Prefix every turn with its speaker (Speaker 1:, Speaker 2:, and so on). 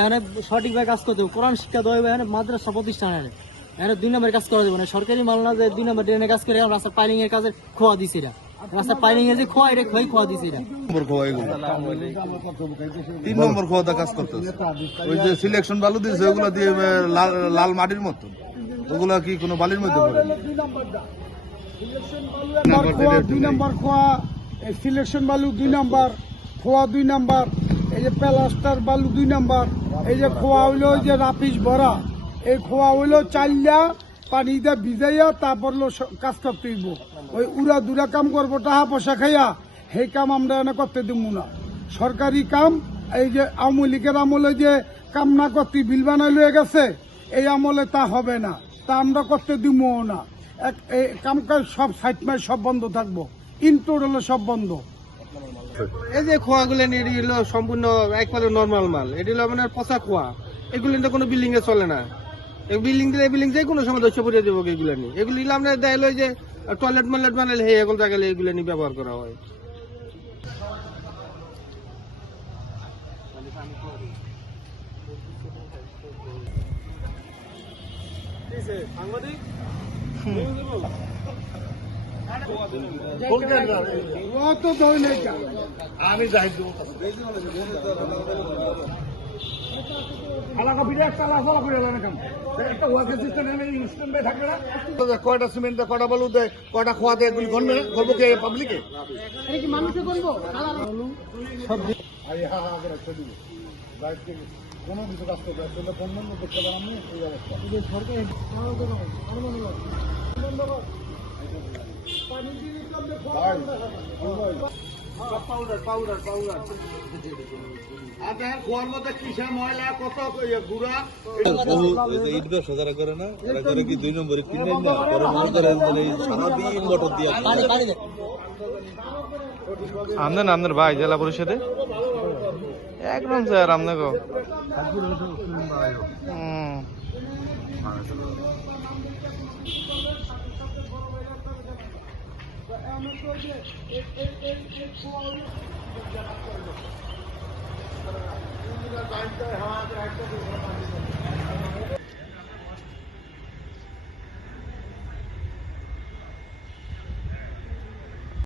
Speaker 1: এখানে সঠিকভাবে কাজ করতে হবে। কোরআন শিক্ষা দেওয়া হবে এখানে মাদ্রাসা প্রতিষ্ঠান এখানে এখানে দুই নম্বরের কাজ করা যাবে না। সরকারি মাল না যে দুই নম্বর ড্রেনের কাজ করে রাস্তার পাইলিং এর কাজে খোয়া দিছে এটা রাস্তার পাইলিং এর যে খোয়া এটা খোয়াই খোয়া দিছে এটা
Speaker 2: নম্বর খোয়া তিন নম্বর খোয়াতে কাজ করতেছে। ওই যে সিলেকশন বালু দিয়েছে ওগুলো দিয়ে লাল লাল মাটির মতন ওগুলা কি কোনো বালির মধ্যে পড়ে?
Speaker 3: দুই নম্বর খোয়া সিলেকশন বালু দুই নম্বর খোয়া দুই নম্বর। এই যে প্লাস্টার বালু দুই নাম্বার, এই যে খোয়া হইল যে রাপিস ভরা। এই খোয়া হইল চাইলা পানি দিয়ে ভিজাইয়া তারপর হলো স- কাজ করতে ওই উড়া দুরা কাম করব টাকা পয়সা খাইয়া, সেই কাম আমরা এনে করতে দিব না। সরকারি কাম, এই যে আওয়ামী লীগের আমলে যে কাম না করতে বিল বানাই লয়ে গেছে, এই আমলে তা হবে না। তা আমরা করতে দিব না। এক কাম কাজ সব সাইট মাস সব বন্ধ থাকব। ইনটোর হলো সব বন্ধ।
Speaker 4: এই যে খোয়াগুলো এটি হলো সম্পূর্ণ একবারে নর্মাল মাল। এটি হলো মানে পচা খোয়া। এগুলো তো কোনো বিল্ডিং এ চলে না। এই বিল্ডিং দিলে বিল্ডিং যে কোনো সময় দস্য পড়িয়ে দেবো এগুলো নিয়ে। এগুলো নিলে আমরা দেয় যে টয়লেট ময়লেট বানালে হে এখন জায়গায় এগুলো নিয়ে ব্যবহার করা হয়।
Speaker 3: ও ধরে নেই
Speaker 2: কয়টা সিমেন্ট দেয় কয়টা বালু দেয় কয়টা খোয়া দেয় এগুলি না? গল্প কে পাবলিকে কোনো কিছু কাজ করবে পারাম এই অবস্থা। খোয়ার
Speaker 5: করে না করে কি দুই নম্বরে দিয়ে
Speaker 6: আমনেন আপনার ভাই, জেলা পরিষদে একদম, স্যার আপনাকে। বাড়ানো চলবে এই যারা করবে বাইকটা হাওয়া একটা